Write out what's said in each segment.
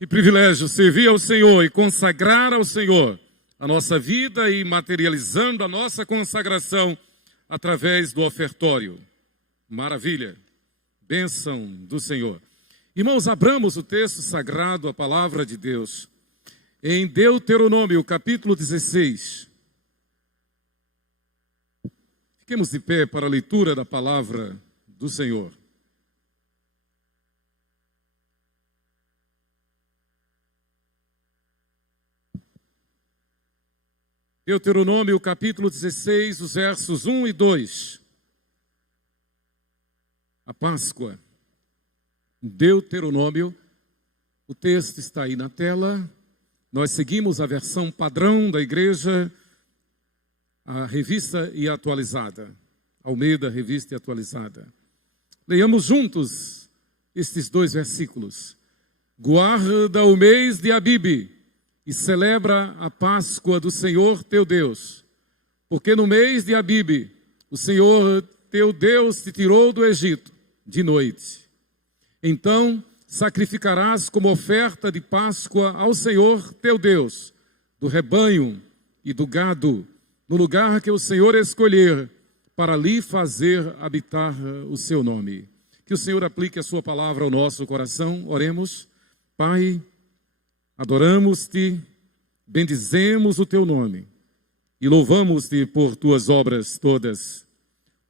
Que privilégio servir ao Senhor e consagrar ao Senhor a nossa vida e materializando a nossa consagração através do ofertório. Maravilha, bênção do Senhor. Irmãos, abramos o texto sagrado, a palavra de Deus, em Deuteronômio, capítulo 16. Fiquemos de pé para a leitura da palavra do Senhor. Deuteronômio, capítulo 16, os versos 1 e 2. A Páscoa. Deuteronômio, o texto está aí na tela. Nós seguimos a versão padrão da igreja, a revista e atualizada. Almeida, revista e atualizada. Leiamos juntos estes dois versículos. Guarda o mês de Abibe e celebra a Páscoa do Senhor teu Deus, porque no mês de Abibe o Senhor teu Deus te tirou do Egito de noite. Então sacrificarás como oferta de Páscoa ao Senhor teu Deus, do rebanho e do gado, no lugar que o Senhor escolher, para ali fazer habitar o seu nome. Que o Senhor aplique a sua palavra ao nosso coração. Oremos. Pai, adoramos-te, bendizemos o teu nome e louvamos-te por tuas obras todas,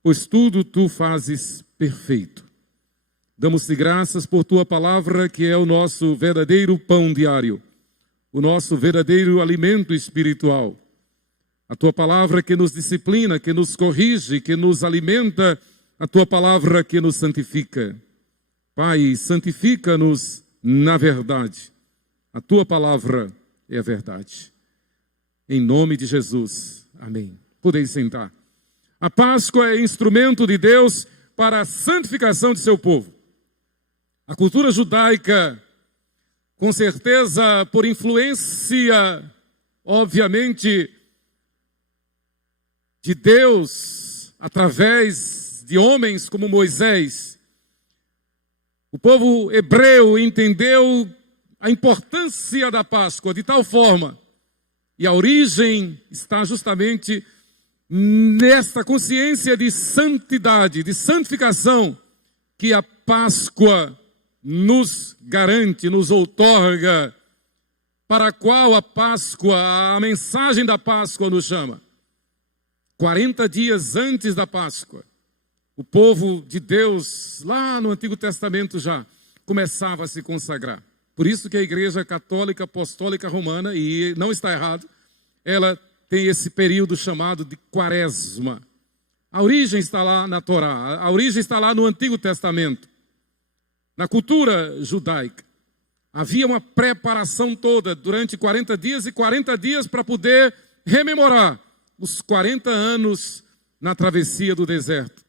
pois tudo tu fazes perfeito. Damos-te graças por tua palavra, que é o nosso verdadeiro pão diário, o nosso verdadeiro alimento espiritual. A tua palavra que nos disciplina, que nos corrige, que nos alimenta, a tua palavra que nos santifica. Pai, santifica-nos na verdade. A tua palavra é a verdade. Em nome de Jesus. Amém. Podeis sentar. A Páscoa é instrumento de Deus para a santificação de seu povo. A cultura judaica, com certeza por influência, obviamente, de Deus, através de homens como Moisés, o povo hebreu entendeu a importância da Páscoa de tal forma, e a origem está justamente nesta consciência de santidade, de santificação, que a Páscoa nos garante, nos outorga, para a qual a Páscoa, a mensagem da Páscoa nos chama. 40 dias antes da Páscoa, o povo de Deus, lá no Antigo Testamento já, começava a se consagrar. Por isso que a Igreja Católica Apostólica Romana, e não está errado, ela tem esse período chamado de Quaresma. A origem está lá na Torá, a origem está lá no Antigo Testamento. Na cultura judaica, havia uma preparação toda durante 40 dias e 40 dias para poder rememorar os 40 anos na travessia do deserto.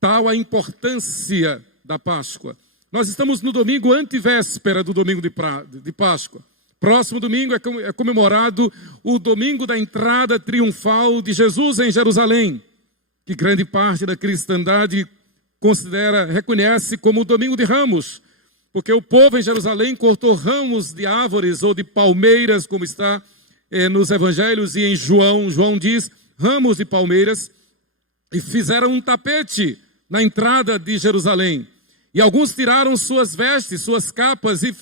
Tal a importância da Páscoa. Nós estamos no domingo antivéspera do domingo de Páscoa. Próximo domingo é comemorado o domingo da entrada triunfal de Jesus em Jerusalém, que grande parte da cristandade reconhece como o domingo de Ramos, porque o povo em Jerusalém cortou ramos de árvores ou de palmeiras, como está nos evangelhos, e em João diz ramos de palmeiras, e fizeram um tapete na entrada de Jerusalém. E alguns tiraram suas vestes, suas capas, e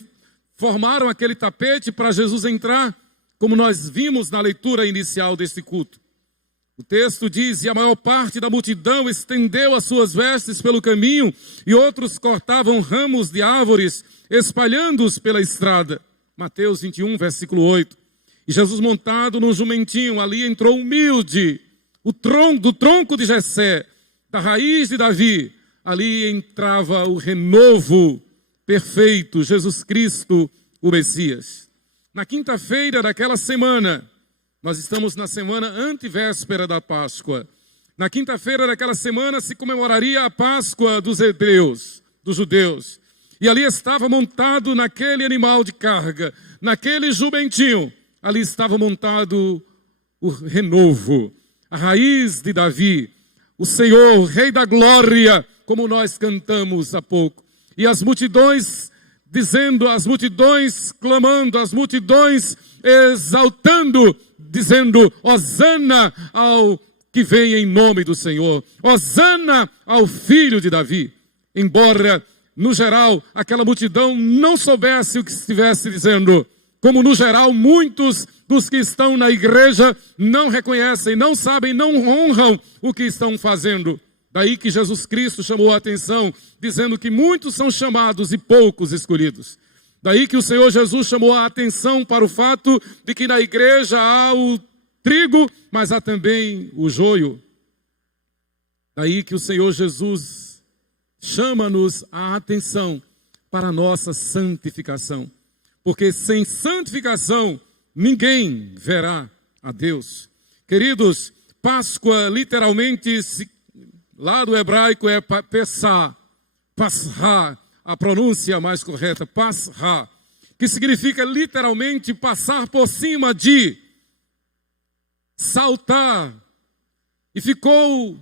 formaram aquele tapete para Jesus entrar, como nós vimos na leitura inicial deste culto. O texto diz: e a maior parte da multidão estendeu as suas vestes pelo caminho, e outros cortavam ramos de árvores, espalhando-os pela estrada. Mateus 21, versículo 8. E Jesus, montado num jumentinho, ali entrou humilde, do tronco de Jessé, da raiz de Davi. Ali entrava o renovo perfeito, Jesus Cristo, o Messias. Na quinta-feira daquela semana, nós estamos na semana antivéspera da Páscoa. Na quinta-feira daquela semana se comemoraria a Páscoa dos hebreus, dos judeus. E ali estava montado naquele animal de carga, naquele jumentinho, ali estava montado o renovo, a raiz de Davi, o Senhor, Rei da Glória, como nós cantamos há pouco. E as multidões dizendo, as multidões clamando, as multidões exaltando, dizendo: hosana ao que vem em nome do Senhor, hosana ao filho de Davi. Embora, no geral, aquela multidão não soubesse o que estivesse dizendo, como no geral muitos dos que estão na igreja não reconhecem, não sabem, não honram o que estão fazendo. Daí que Jesus Cristo chamou a atenção, dizendo que muitos são chamados e poucos escolhidos. Daí que o Senhor Jesus chamou a atenção para o fato de que na igreja há o trigo, mas há também o joio. Daí que o Senhor Jesus chama-nos a atenção para a nossa santificação. Porque sem santificação, ninguém verá a Deus. Queridos, Páscoa literalmente, lá do hebraico é Pessah, Pascha, a pronúncia mais correta, Pascha, que significa literalmente passar por cima de, saltar. E ficou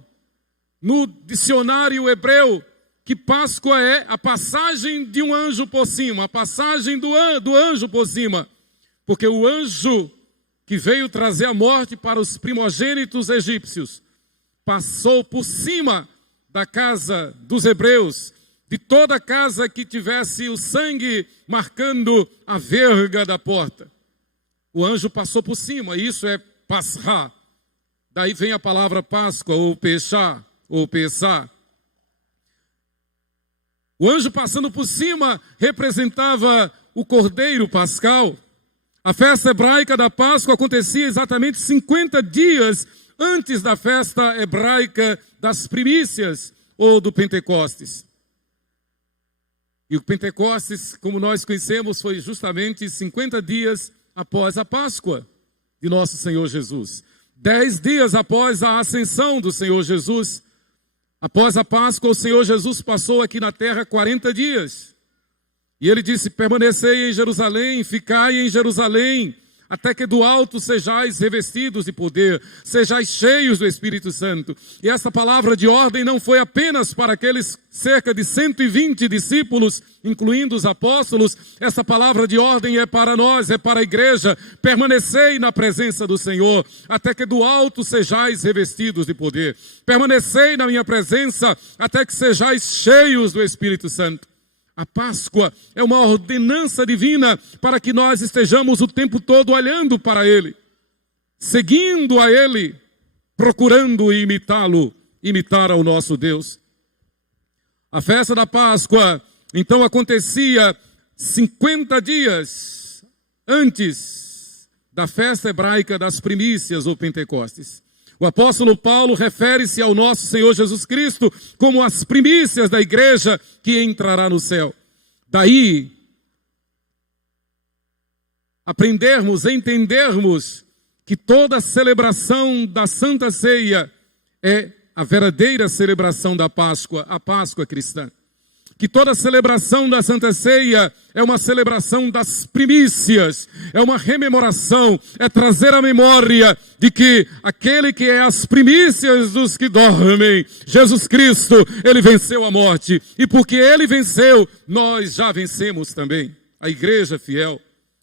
no dicionário hebreu que Páscoa é a passagem de um anjo por cima, a passagem do anjo por cima. Porque o anjo que veio trazer a morte para os primogênitos egípcios passou por cima da casa dos hebreus, de toda casa que tivesse o sangue marcando a verga da porta. O anjo passou por cima, isso é Pascha. Daí vem a palavra Páscoa, ou Pechá, ou Pessá. O anjo passando por cima representava o cordeiro pascal. A festa hebraica da Páscoa acontecia exatamente 50 dias antes da festa hebraica das primícias, ou do Pentecostes. E o Pentecostes, como nós conhecemos, foi justamente 50 dias após a Páscoa de nosso Senhor Jesus. 10 dias após a ascensão do Senhor Jesus. Após a Páscoa, o Senhor Jesus passou aqui na terra 40 dias. E ele disse: permanecei em Jerusalém, ficai em Jerusalém, até que do alto sejais revestidos de poder, sejais cheios do Espírito Santo. E essa palavra de ordem não foi apenas para aqueles cerca de 120 discípulos, incluindo os apóstolos. Essa palavra de ordem é para nós, é para a igreja. Permanecei na presença do Senhor, até que do alto sejais revestidos de poder. Permanecei na minha presença, até que sejais cheios do Espírito Santo. A Páscoa é uma ordenança divina para que nós estejamos o tempo todo olhando para Ele, seguindo a Ele, procurando imitá-lo, imitar ao nosso Deus. A festa da Páscoa, então, acontecia 50 dias antes da festa hebraica das primícias ou Pentecostes. O apóstolo Paulo refere-se ao nosso Senhor Jesus Cristo como as primícias da igreja que entrará no céu. Daí, aprendermos, entendermos que toda celebração da Santa Ceia é a verdadeira celebração da Páscoa, a Páscoa cristã. Que toda celebração da Santa Ceia é uma celebração das primícias, é uma rememoração, é trazer a memória de que aquele que é as primícias dos que dormem, Jesus Cristo, Ele venceu a morte. E porque Ele venceu, nós já vencemos também, a igreja fiel.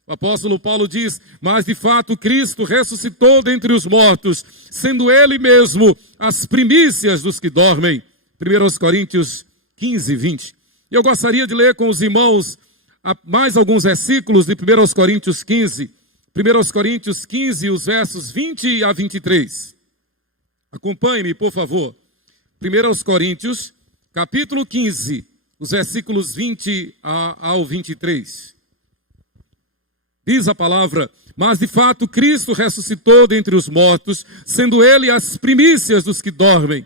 O apóstolo Paulo diz: mas de fato Cristo ressuscitou dentre os mortos, sendo Ele mesmo as primícias dos que dormem. 1 Coríntios 15, 20. Eu gostaria de ler com os irmãos mais alguns versículos de 1 Coríntios 15. 1 Coríntios 15, os versos 20 a 23. Acompanhe-me, por favor. 1 Coríntios, capítulo 15, os versículos 20 ao 23. Diz a palavra: mas de fato Cristo ressuscitou dentre os mortos, sendo Ele as primícias dos que dormem.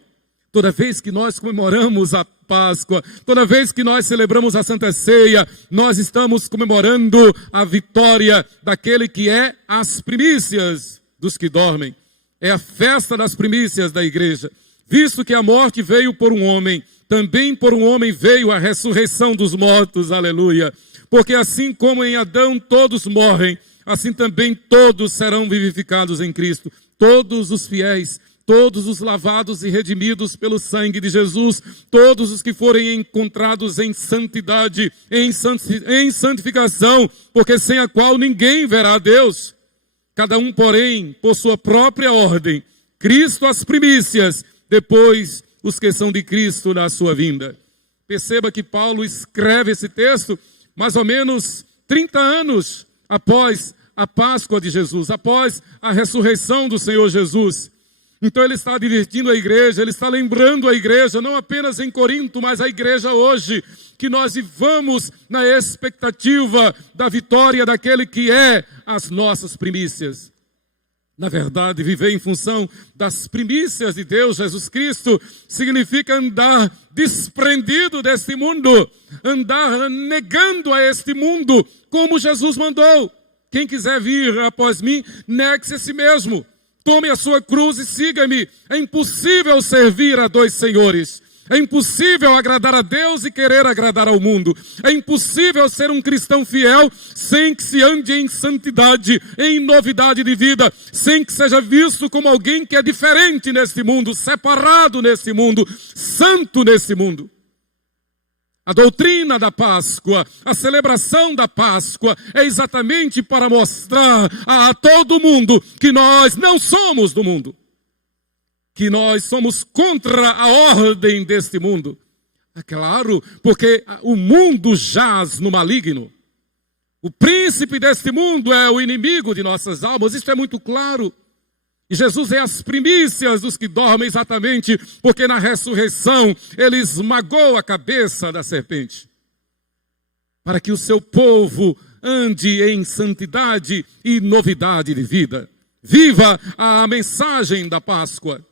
Toda vez que nós comemoramos a Páscoa, toda vez que nós celebramos a Santa Ceia, nós estamos comemorando a vitória daquele que é as primícias dos que dormem. É a festa das primícias da igreja. Visto que a morte veio por um homem, também por um homem veio a ressurreição dos mortos, aleluia. Porque assim como em Adão todos morrem, assim também todos serão vivificados em Cristo. Todos os fiéis, todos os lavados e redimidos pelo sangue de Jesus, todos os que forem encontrados em santidade, em santificação, porque sem a qual ninguém verá a Deus. Cada um, porém, por sua própria ordem, Cristo as primícias, depois os que são de Cristo na sua vinda. Perceba que Paulo escreve esse texto mais ou menos 30 anos após a Páscoa de Jesus, após a ressurreição do Senhor Jesus. Então ele está advertindo a igreja, ele está lembrando a igreja, não apenas em Corinto, mas a igreja hoje, que nós vivamos na expectativa da vitória daquele que é as nossas primícias. Na verdade, viver em função das primícias de Deus, Jesus Cristo, significa andar desprendido deste mundo, andar negando a este mundo, como Jesus mandou. Quem quiser vir após mim, negue-se a si mesmo. Tome a sua cruz e siga-me. É impossível servir a dois senhores. É impossível agradar a Deus e querer agradar ao mundo. É impossível ser um cristão fiel sem que se ande em santidade, em novidade de vida, sem que seja visto como alguém que é diferente neste mundo, separado neste mundo, santo neste mundo. A doutrina da Páscoa, a celebração da Páscoa é exatamente para mostrar a todo mundo que nós não somos do mundo. Que nós somos contra a ordem deste mundo. É claro, porque o mundo jaz no maligno. O príncipe deste mundo é o inimigo de nossas almas, isso é muito claro. E Jesus é as primícias dos que dormem exatamente porque na ressurreição ele esmagou a cabeça da serpente. Para que o seu povo ande em santidade e novidade de vida. Viva a mensagem da Páscoa.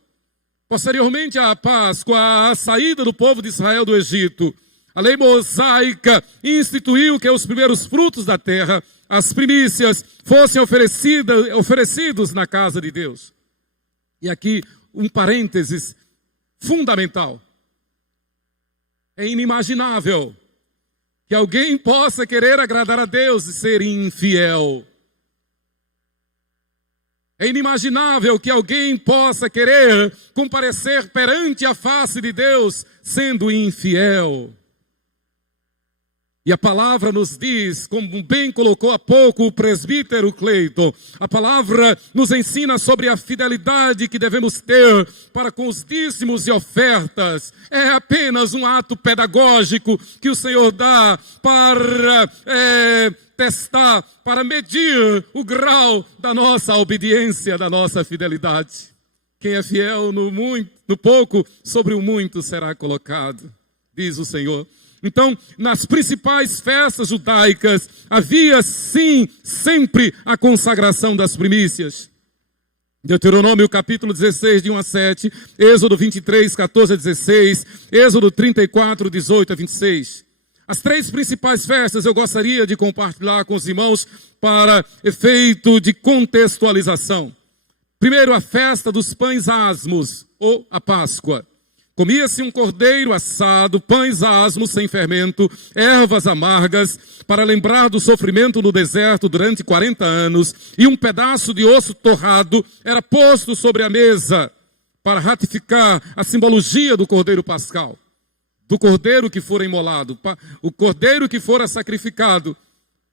Posteriormente à Páscoa, a saída do povo de Israel do Egito, a lei mosaica instituiu que os primeiros frutos da terra, as primícias, fossem oferecidos na casa de Deus. E aqui um parênteses fundamental. É inimaginável que alguém possa querer agradar a Deus e ser infiel. É inimaginável que alguém possa querer comparecer perante a face de Deus sendo infiel. E a palavra nos diz, como bem colocou há pouco o presbítero Cleiton, a palavra nos ensina sobre a fidelidade que devemos ter para com os dízimos e ofertas. É apenas um ato pedagógico que o Senhor dá para testar, para medir o grau da nossa obediência, da nossa fidelidade. Quem é fiel no pouco, sobre o muito será colocado, diz o Senhor. Então, nas principais festas judaicas, havia sim, sempre a consagração das primícias. Deuteronômio capítulo 16, de 1 a 7, Êxodo 23, 14 a 16, Êxodo 34, 18 a 26. As três principais festas eu gostaria de compartilhar com os irmãos para efeito de contextualização. Primeiro, a festa dos pães asmos, ou a Páscoa. Comia-se um cordeiro assado, pães asmos sem fermento, ervas amargas, para lembrar do sofrimento no deserto durante 40 anos, e um pedaço de osso torrado era posto sobre a mesa, para ratificar a simbologia do cordeiro pascal, do cordeiro que fora imolado, o cordeiro que fora sacrificado,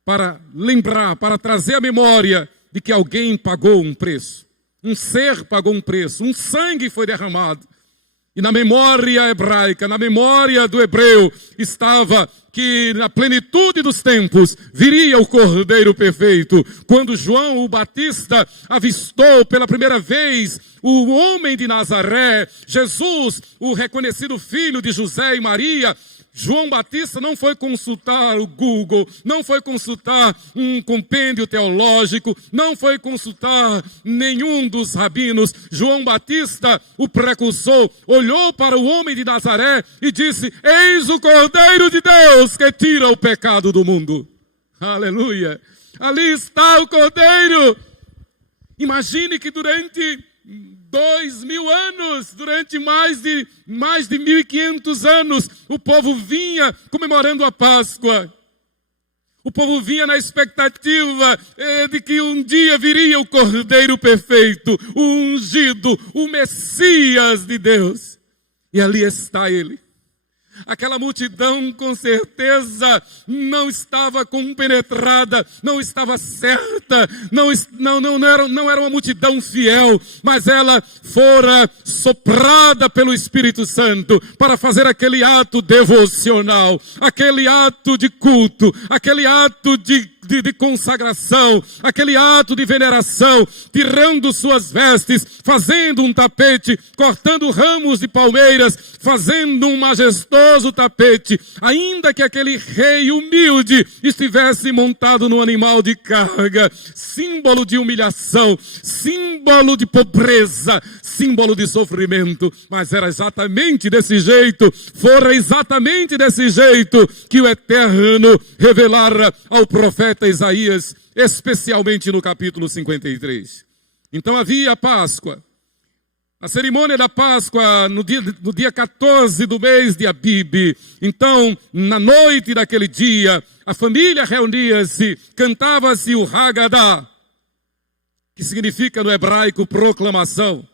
para lembrar, para trazer a memória de que alguém pagou um preço, um ser pagou um preço, um sangue foi derramado. E na memória hebraica, na memória do hebreu, estava que na plenitude dos tempos viria o Cordeiro Perfeito. Quando João o Batista avistou pela primeira vez o homem de Nazaré, Jesus, o reconhecido filho de José e Maria, João Batista não foi consultar o Google, não foi consultar um compêndio teológico, não foi consultar nenhum dos rabinos. João Batista, o precursor, olhou para o homem de Nazaré e disse: eis o Cordeiro de Deus que tira o pecado do mundo. Aleluia! Ali está o Cordeiro. Imagine que durante 2000 anos, durante mais de 1.500 anos, o povo vinha comemorando a Páscoa. O povo vinha na expectativa de que um dia viria o Cordeiro perfeito, o ungido, o Messias de Deus. E ali está ele. Aquela multidão, com certeza, não estava compenetrada, não estava certa, não era uma multidão fiel, mas ela fora soprada pelo Espírito Santo para fazer aquele ato devocional, aquele ato de culto, aquele ato de consagração, aquele ato de veneração, tirando suas vestes, fazendo um tapete, cortando ramos de palmeiras, fazendo um majestoso tapete, ainda que aquele rei humilde estivesse montado no animal de carga, símbolo de humilhação, símbolo de pobreza, símbolo de sofrimento, mas era exatamente desse jeito, fora exatamente desse jeito que o Eterno revelara ao profeta Isaías, especialmente no capítulo 53. Então havia a Páscoa, a cerimônia da Páscoa no dia 14 do mês de Abib. Então, na noite daquele dia, a família reunia-se, cantava-se o Haggadah, que significa no hebraico proclamação.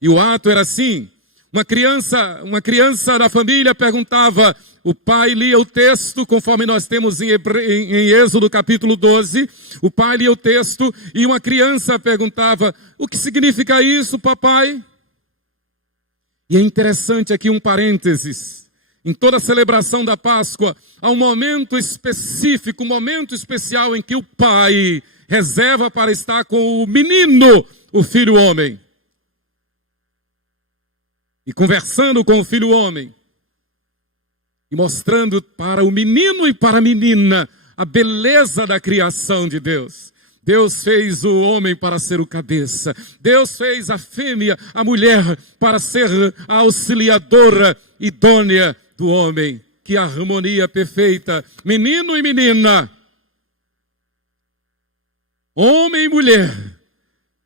E o ato era assim: uma criança da família perguntava, o pai lia o texto, conforme nós temos em Êxodo capítulo 12, o pai lia o texto e uma criança perguntava, o que significa isso, papai? E é interessante aqui um parênteses, em toda a celebração da Páscoa, há um momento específico, um momento especial em que o pai reserva para estar com o menino, o filho homem. E conversando com o filho homem, e mostrando para o menino e para a menina a beleza da criação de Deus. Deus fez o homem para ser o cabeça. Deus fez a fêmea, a mulher, para ser a auxiliadora idônea do homem. Que harmonia perfeita. Menino e menina. Homem e mulher.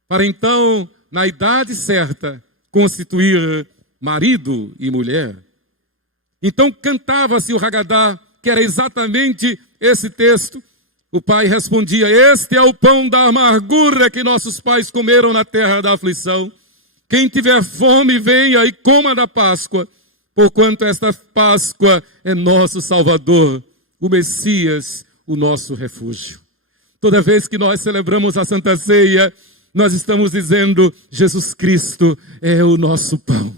Para então, na idade certa, constituir marido e mulher. Então cantava-se o Haggadah, que era exatamente esse texto. O pai respondia, este é o pão da amargura que nossos pais comeram na terra da aflição. Quem tiver fome, venha e coma da Páscoa, porquanto esta Páscoa é nosso Salvador, o Messias, o nosso refúgio. Toda vez que nós celebramos a Santa Ceia, nós estamos dizendo, Jesus Cristo é o nosso pão.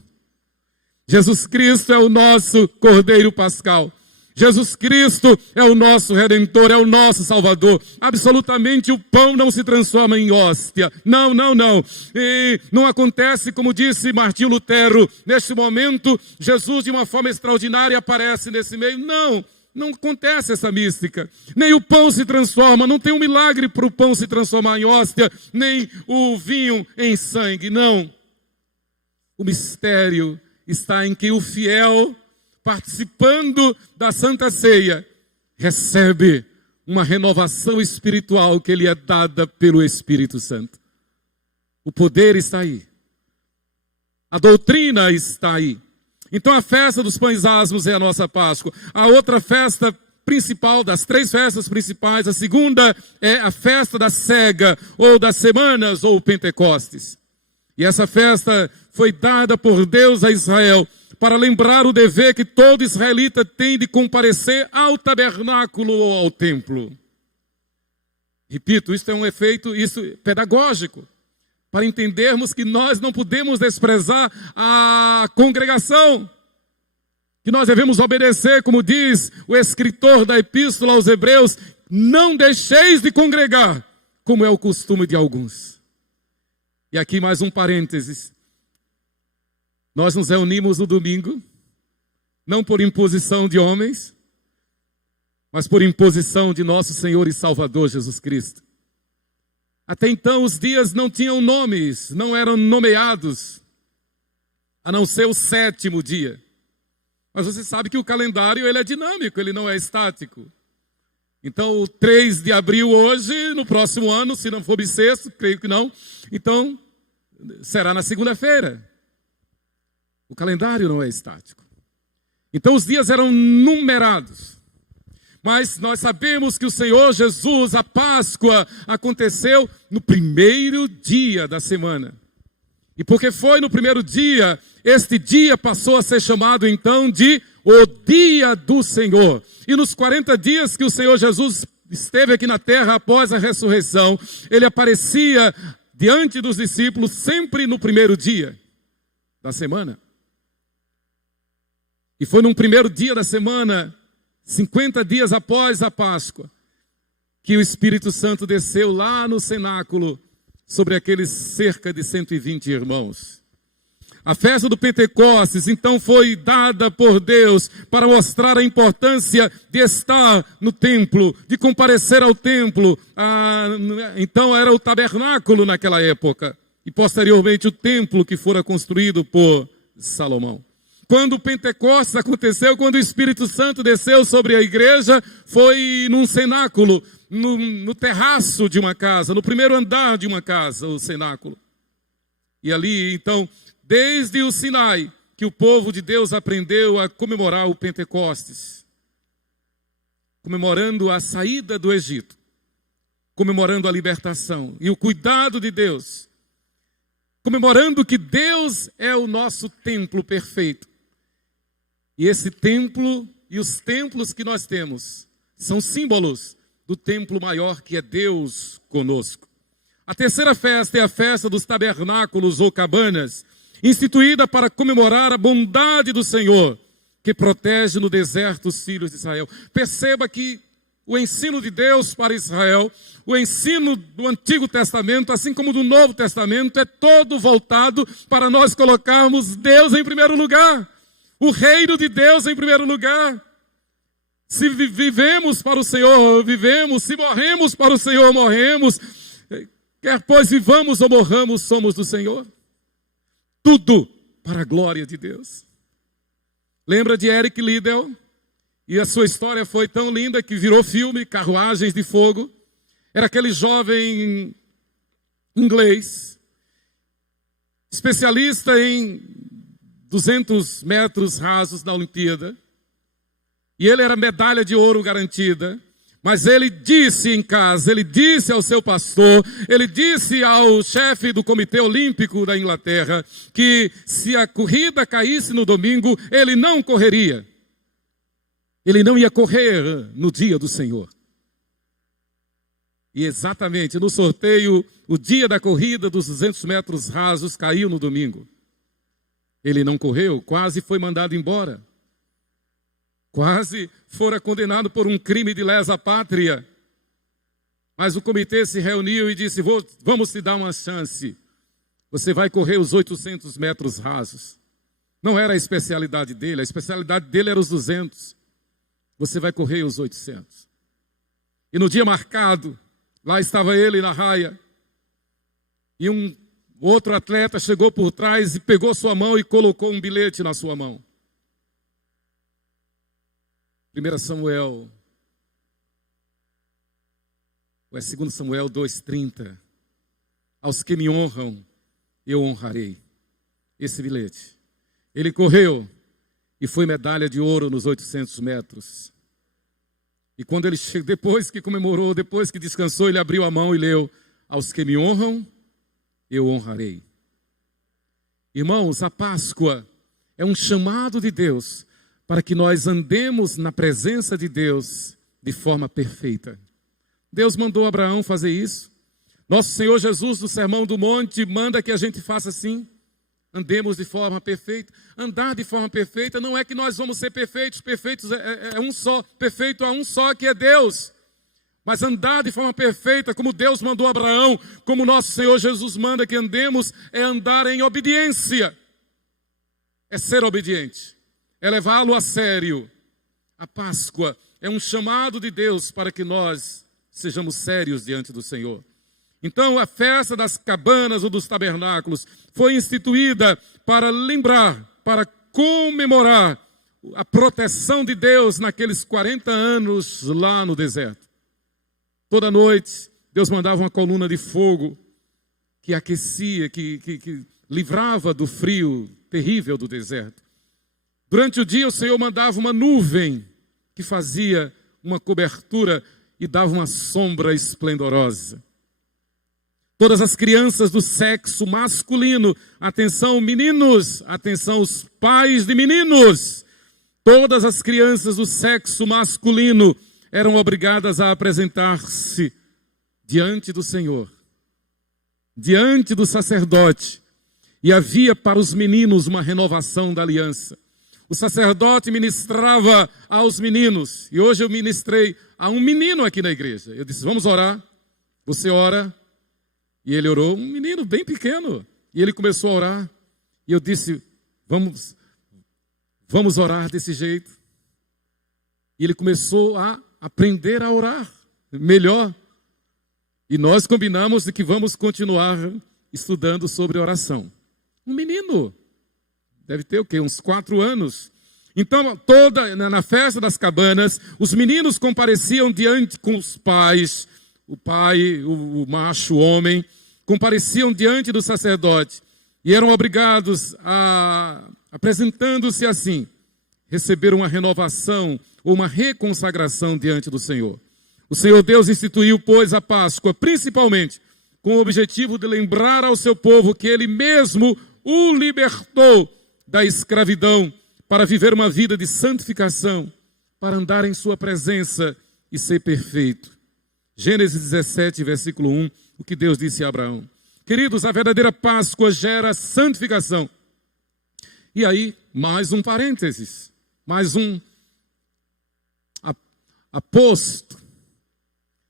Jesus Cristo é o nosso Cordeiro Pascal. Jesus Cristo é o nosso Redentor, é o nosso Salvador. Absolutamente o pão não se transforma em hóstia. Não, não, não. E não acontece, como disse Martinho Lutero, neste momento, Jesus de uma forma extraordinária aparece nesse meio. Não, não acontece essa mística. Nem o pão se transforma, não tem um milagre para o pão se transformar em hóstia, nem o vinho em sangue, não. O mistério está em que o fiel, participando da Santa Ceia, recebe uma renovação espiritual que lhe é dada pelo Espírito Santo. O poder está aí. A doutrina está aí. Então a festa dos pães asmos é a nossa Páscoa. A outra festa principal, das três festas principais, a segunda é a festa da cega, ou das semanas, ou Pentecostes. E essa festa foi dada por Deus a Israel para lembrar o dever que todo israelita tem de comparecer ao tabernáculo ou ao templo. Repito, isso é um efeito pedagógico, para entendermos que nós não podemos desprezar a congregação, que nós devemos obedecer, como diz o escritor da Epístola aos Hebreus, não deixeis de congregar, como é o costume de alguns. E aqui mais um parênteses. Nós nos reunimos no domingo, não por imposição de homens, mas por imposição de nosso Senhor e Salvador Jesus Cristo. Até então os dias não tinham nomes, não eram nomeados, a não ser o sétimo dia. Mas você sabe que o calendário ele é dinâmico, ele não é estático. Então o 3 de abril hoje, no próximo ano, se não for bissexto, creio que não, então será na segunda-feira. O calendário não é estático. Então os dias eram numerados. Mas nós sabemos que o Senhor Jesus, a Páscoa, aconteceu no primeiro dia da semana. E porque foi no primeiro dia, este dia passou a ser chamado então de o dia do Senhor. E nos 40 dias que o Senhor Jesus esteve aqui na terra após a ressurreição, ele aparecia diante dos discípulos sempre no primeiro dia da semana. E foi no primeiro dia da semana, 50 dias após a Páscoa, que o Espírito Santo desceu lá no cenáculo sobre aqueles cerca de 120 irmãos. A festa do Pentecostes, então, foi dada por Deus para mostrar a importância de estar no templo, de comparecer ao templo. Então, era o tabernáculo naquela época. E, posteriormente, o templo que fora construído por Salomão. Quando o Pentecostes aconteceu, quando o Espírito Santo desceu sobre a igreja, foi num cenáculo, no terraço de uma casa, no primeiro andar de uma casa, o cenáculo. E ali, então, desde o Sinai, que o povo de Deus aprendeu a comemorar o Pentecostes, comemorando a saída do Egito, comemorando a libertação e o cuidado de Deus, comemorando que Deus é o nosso templo perfeito. E esse templo e os templos que nós temos são símbolos do templo maior que é Deus conosco. A terceira festa é a festa dos tabernáculos ou cabanas, instituída para comemorar a bondade do Senhor, que protege no deserto os filhos de Israel. Perceba que o ensino de Deus para Israel, o ensino do Antigo Testamento, assim como do Novo Testamento, é todo voltado para nós colocarmos Deus em primeiro lugar. O reino de Deus em primeiro lugar. Se vivemos para o Senhor, vivemos. Se morremos para o Senhor, morremos. Quer pois vivamos ou morramos, somos do Senhor. Tudo para a glória de Deus. Lembra de Eric Liddell? E a sua história foi tão linda que virou filme, Carruagens de Fogo. Era aquele jovem inglês, especialista em 200 metros rasos na Olimpíada. E ele era medalha de ouro garantida. Mas ele disse em casa, ele disse ao seu pastor, ele disse ao chefe do Comitê Olímpico da Inglaterra, que se a corrida caísse no domingo, ele não correria. Ele não ia correr no dia do Senhor. E exatamente no sorteio, o dia da corrida dos 200 metros rasos caiu no domingo. Ele não correu, quase foi mandado embora. Quase fora condenado por um crime de lesa pátria. Mas o comitê se reuniu e disse, vamos te dar uma chance. Você vai correr os 800 metros rasos. Não era a especialidade dele, a especialidade dele era os 200. Você vai correr os 800. E no dia marcado, lá estava ele na raia. E um outro atleta chegou por trás e pegou sua mão e colocou um bilhete na sua mão. 1 Samuel, ou é 2 Samuel 2,30. Aos que me honram, eu honrarei. Esse bilhete. Ele correu e foi medalha de ouro nos 800 metros. E quando ele chegou, depois que comemorou, depois que descansou, ele abriu a mão e leu: aos que me honram, eu honrarei. Irmãos, a Páscoa é um chamado de Deus para que nós andemos na presença de Deus de forma perfeita. Deus mandou Abraão fazer isso. Nosso Senhor Jesus, no Sermão do Monte, manda que a gente faça assim. Andemos de forma perfeita. Andar de forma perfeita não é que nós vamos ser perfeitos. Perfeitos é um só. Perfeito é um só, que é Deus. Mas andar de forma perfeita, como Deus mandou Abraão, como nosso Senhor Jesus manda que andemos, é andar em obediência. É ser obediente. É levá-lo a sério. A Páscoa é um chamado de Deus para que nós sejamos sérios diante do Senhor. Então, a festa das cabanas ou dos tabernáculos foi instituída para lembrar, para comemorar a proteção de Deus naqueles 40 anos lá no deserto. Toda noite, Deus mandava uma coluna de fogo que aquecia, que livrava do frio terrível do deserto. Durante o dia, o Senhor mandava uma nuvem que fazia uma cobertura e dava uma sombra esplendorosa. Todas as crianças do sexo masculino, atenção meninos, atenção os pais de meninos, todas as crianças do sexo masculino eram obrigadas a apresentar-se diante do Senhor, diante do sacerdote, e havia para os meninos uma renovação da aliança. O sacerdote ministrava aos meninos, e hoje eu ministrei a um menino aqui na igreja. Eu disse, vamos orar, você ora, e ele orou, um menino bem pequeno, e ele começou a orar, e eu disse, vamos orar desse jeito. E ele começou a aprender a orar melhor. E nós combinamos de que vamos continuar estudando sobre oração. Um menino, deve ter o quê? Uns 4 anos. Então, na festa das cabanas, os meninos compareciam diante com os pais, o pai, o macho, o homem, compareciam diante do sacerdote e eram obrigados a, apresentando-se assim, receber uma renovação ou uma reconsagração diante do Senhor. O Senhor Deus instituiu, pois, a Páscoa, principalmente com o objetivo de lembrar ao seu povo que Ele mesmo o libertou da escravidão para viver uma vida de santificação, para andar em sua presença e ser perfeito. Gênesis 17, versículo 1, o que Deus disse a Abraão. Queridos, a verdadeira Páscoa gera santificação. E aí, mais um parênteses, mais um aposto.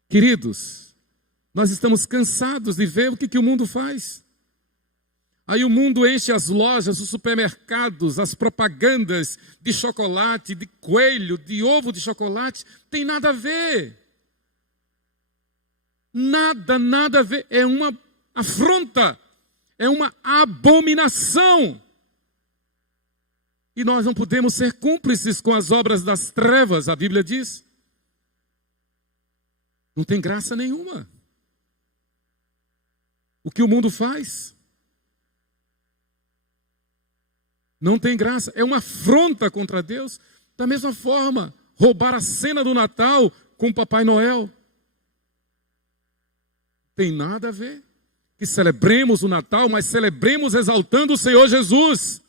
Queridos, nós estamos cansados de ver o que o mundo faz. Aí o mundo enche as lojas, os supermercados, as propagandas de chocolate, de coelho, de ovo de chocolate. Tem nada a ver. Nada a ver. É uma afronta. É uma abominação. E nós não podemos ser cúmplices com as obras das trevas, a Bíblia diz. Não tem graça nenhuma. O que o mundo faz não tem graça. É uma afronta contra Deus. Da mesma forma, roubar a cena do Natal com o Papai Noel. Tem nada a ver. Que celebremos o Natal, mas celebremos exaltando o Senhor Jesus.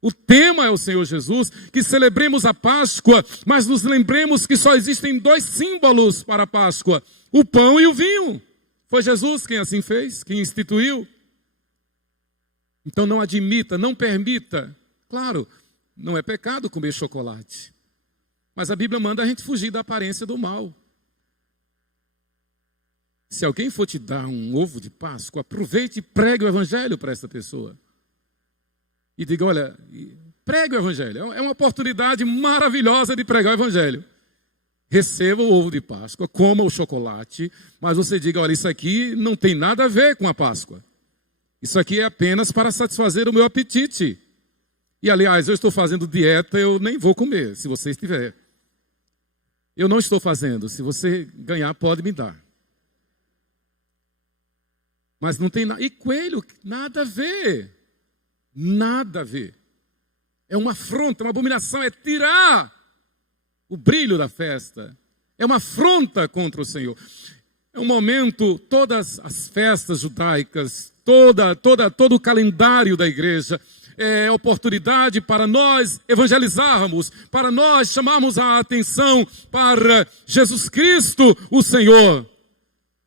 O tema é o Senhor Jesus. Que celebremos a Páscoa, mas nos lembremos que só existem 2 símbolos para a Páscoa: o pão e o vinho. Foi Jesus quem assim fez, quem instituiu. Então não admita, não permita. Claro, não é pecado comer chocolate. Mas a Bíblia manda a gente fugir da aparência do mal. Se alguém for te dar um ovo de Páscoa, aproveite e pregue o Evangelho para essa pessoa. E diga, olha, pregue o Evangelho. É uma oportunidade maravilhosa de pregar o Evangelho. Receba o ovo de Páscoa, coma o chocolate, mas você diga, olha, isso aqui não tem nada a ver com a Páscoa. Isso aqui é apenas para satisfazer o meu apetite. E, aliás, eu estou fazendo dieta, eu nem vou comer, se você estiver. Eu não estou fazendo. Se você ganhar, pode me dar. Mas não tem nada. E coelho, nada a ver. Nada a ver. É uma afronta, uma abominação, é tirar o brilho da festa. É uma afronta contra o Senhor. É um momento, todas as festas judaicas, todo o calendário da igreja, é oportunidade para nós evangelizarmos, para nós chamarmos a atenção para Jesus Cristo, o Senhor.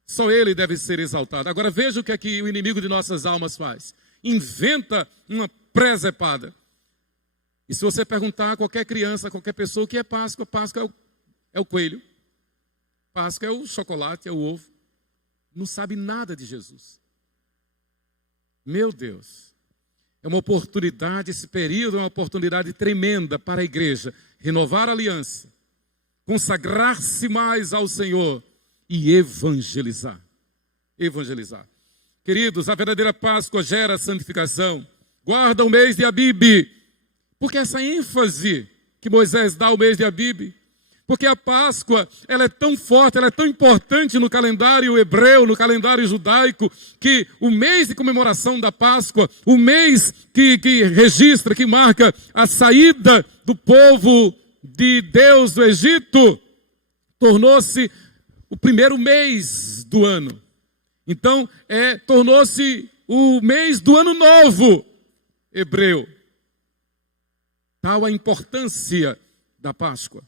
Só Ele deve ser exaltado. Agora veja o que é que o inimigo de nossas almas faz. Inventa uma presepada. E se você perguntar a qualquer criança, a qualquer pessoa, o que é Páscoa? Páscoa é o coelho. Páscoa é o chocolate, é o ovo. Não sabe nada de Jesus. Meu Deus. É uma oportunidade, esse período é uma oportunidade tremenda para a igreja. Renovar a aliança. Consagrar-se mais ao Senhor. E evangelizar. Evangelizar. Queridos, a verdadeira Páscoa gera santificação. Guarda o mês de Abib. Porque essa ênfase que Moisés dá ao mês de Abib. Porque a Páscoa, ela é tão forte, ela é tão importante no calendário hebreu, no calendário judaico, que o mês de comemoração da Páscoa, o mês que registra, que marca a saída do povo de Deus do Egito, tornou-se o primeiro mês do ano. Então, tornou-se o mês do ano novo hebreu. Tal a importância da Páscoa.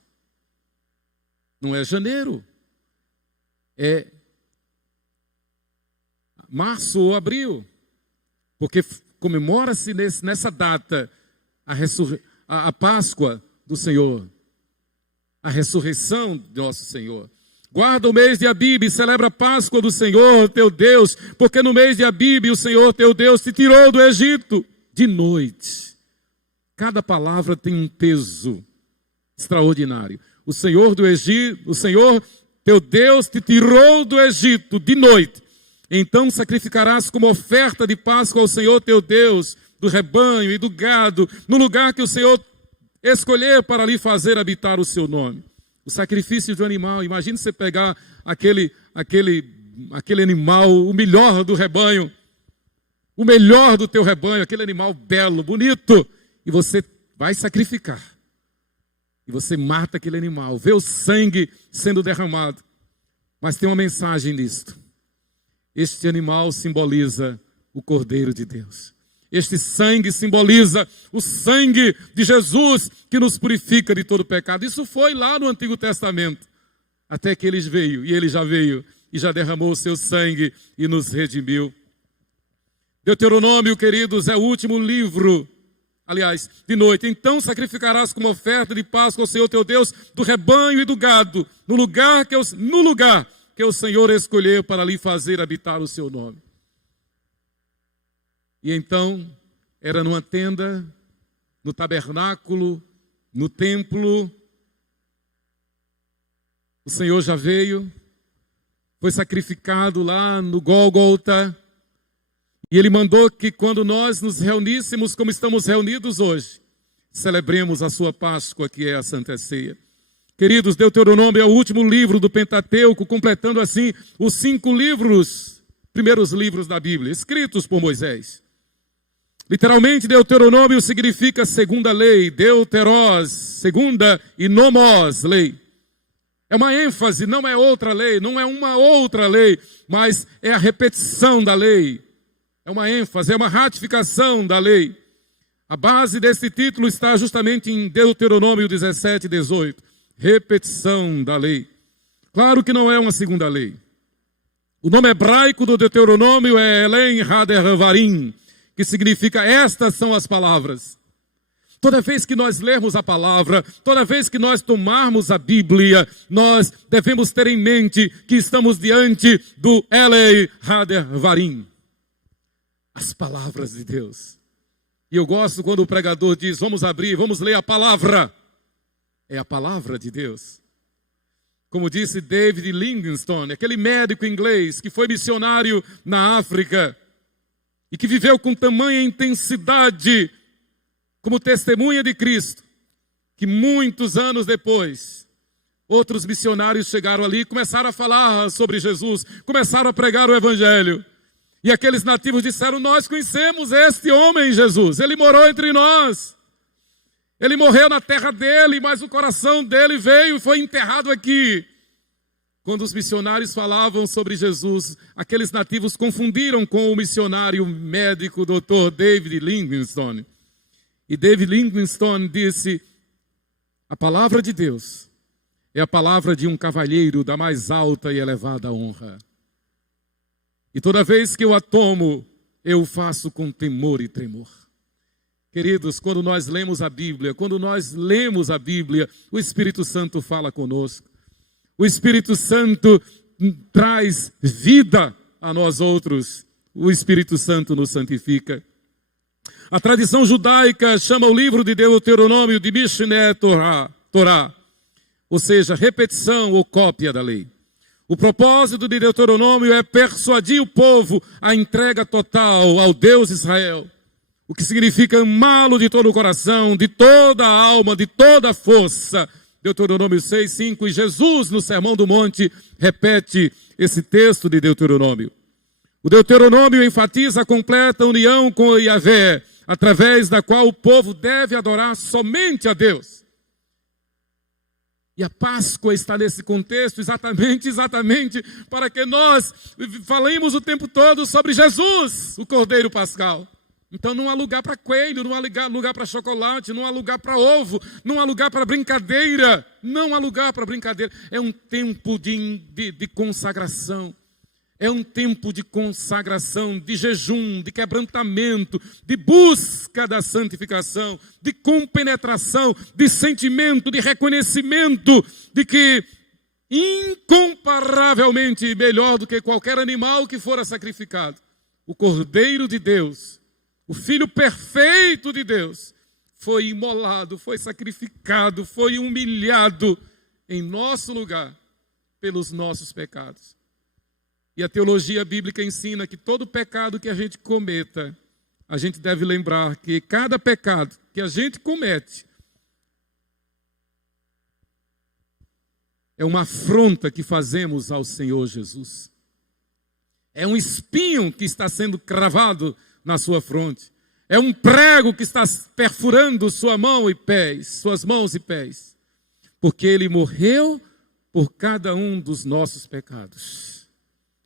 Não é janeiro, é março ou abril, porque comemora-se nessa data a Páscoa do Senhor, a ressurreição de nosso Senhor. Guarda o mês de Abib e celebra a Páscoa do Senhor teu Deus, porque no mês de Abib o Senhor teu Deus te tirou do Egito de noite. Cada palavra tem um peso extraordinário. O Senhor teu Deus te tirou do Egito de noite. Então sacrificarás como oferta de Páscoa ao Senhor teu Deus, do rebanho e do gado, no lugar que o Senhor escolher para ali fazer habitar o seu nome. O sacrifício do animal, imagine você pegar aquele animal, o melhor do rebanho, o melhor do teu rebanho, aquele animal belo, bonito, e você vai sacrificar. E você mata aquele animal, vê o sangue sendo derramado. Mas tem uma mensagem nisto. Este animal simboliza o Cordeiro de Deus. Este sangue simboliza o sangue de Jesus que nos purifica de todo pecado. Isso foi lá no Antigo Testamento, até que ele veio, e ele já veio, e já derramou o seu sangue e nos redimiu. Deuteronômio, queridos, é o último livro, aliás, de noite. Então sacrificarás como oferta de Páscoa ao Senhor teu Deus do rebanho e do gado, no lugar que o Senhor escolheu para ali fazer habitar o seu nome. E então, era numa tenda, no tabernáculo, no templo. O Senhor já veio, foi sacrificado lá no Gólgota. E Ele mandou que quando nós nos reuníssemos como estamos reunidos hoje, celebremos a sua Páscoa, que é a Santa Ceia. Queridos, Deuteronômio é o último livro do Pentateuco, completando assim os 5 primeiros livros da Bíblia, escritos por Moisés. Literalmente, Deuteronômio significa segunda lei, deuterós, segunda, e nomos, lei. É uma ênfase, não é outra lei, não é uma outra lei, mas é a repetição da lei. É uma ênfase, é uma ratificação da lei. A base desse título está justamente em Deuteronômio 17, 18. Repetição da lei. Claro que não é uma segunda lei. O nome hebraico do Deuteronômio é Elen Hadervarim, que significa estas são as palavras. Toda vez que nós lermos a palavra, toda vez que nós tomarmos a Bíblia, nós devemos ter em mente que estamos diante do Elen Hadervarim. As palavras de Deus. E eu gosto quando o pregador diz, vamos abrir, vamos ler a palavra. É a palavra de Deus. Como disse David Livingstone, aquele médico inglês que foi missionário na África e que viveu com tamanha intensidade como testemunha de Cristo, que muitos anos depois, outros missionários chegaram ali e começaram a falar sobre Jesus, começaram a pregar o Evangelho. E aqueles nativos disseram, nós conhecemos este homem Jesus, ele morou entre nós. Ele morreu na terra dele, mas o coração dele veio e foi enterrado aqui. Quando os missionários falavam sobre Jesus, aqueles nativos confundiram com o missionário médico, Dr. David Livingstone. E David Livingstone disse, a palavra de Deus é a palavra de um cavalheiro da mais alta e elevada honra. E toda vez que eu a tomo, eu o faço com temor e tremor. Queridos, quando nós lemos a Bíblia, o Espírito Santo fala conosco. O Espírito Santo traz vida a nós outros. O Espírito Santo nos santifica. A tradição judaica chama o livro de Deuteronômio de Mishneh Torá, ou seja, repetição ou cópia da lei. O propósito de Deuteronômio é persuadir o povo à entrega total ao Deus Israel. O que significa amá-lo de todo o coração, de toda a alma, de toda a força. Deuteronômio 6, 5. E Jesus, no Sermão do Monte, repete esse texto de Deuteronômio. O Deuteronômio enfatiza a completa união com Yahvé, através da qual o povo deve adorar somente a Deus. E a Páscoa está nesse contexto exatamente para que nós falemos o tempo todo sobre Jesus, o Cordeiro Pascal. Então não há lugar para coelho, não há lugar para chocolate, não há lugar para ovo, não há lugar para brincadeira, não há lugar para brincadeira. É um tempo de consagração. É um tempo de consagração, de jejum, de quebrantamento, de busca da santificação, de compenetração, de sentimento, de reconhecimento de que incomparavelmente melhor do que qualquer animal que fora sacrificado, o Cordeiro de Deus, o Filho perfeito de Deus, foi imolado, foi sacrificado, foi humilhado em nosso lugar pelos nossos pecados. E a teologia bíblica ensina que todo pecado que a gente cometa, a gente deve lembrar que cada pecado que a gente comete é uma afronta que fazemos ao Senhor Jesus. É um espinho que está sendo cravado na sua fronte. É um prego que está perfurando sua mão e pés, suas mãos e pés. Porque Ele morreu por cada um dos nossos pecados.